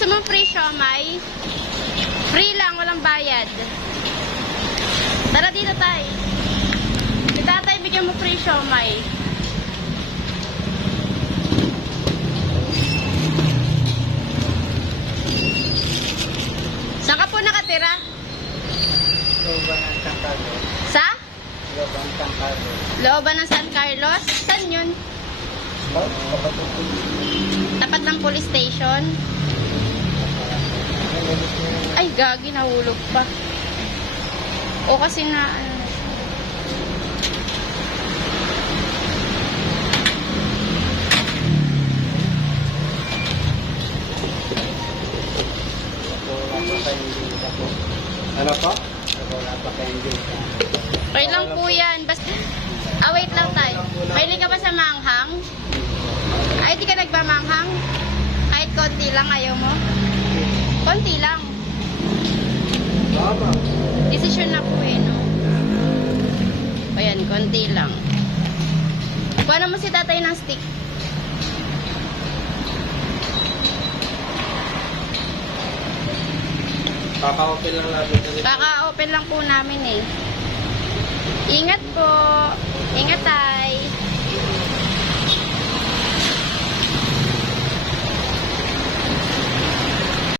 Gusto mo free siomay? Free lang, walang bayad. Tara dito tayo. Si tatay, bigyan mo free siomay. Saan ka po nakatira? Looban ng San Carlos. Sa? Looban ng San Carlos. Looban ng San Carlos? Saan yun? Tapat ng police station? Ay, gagi, nahulog pa. O kasi na, ano. Ano po? Wala pa kayong dito. Okay lang po yan. Basta, wait lang tayo. Mahilig ka ba sa manghang? Ay, di ka nagbamanghang? Kahit konti lang, ayaw mo? Konti lang. Tama. Desisyon na po eh, no? Ayan, konti lang. Kuha mo si tatay ng stick. Kaka-open lang natin. Kaka-open lang po namin eh. Ingat po. Ingat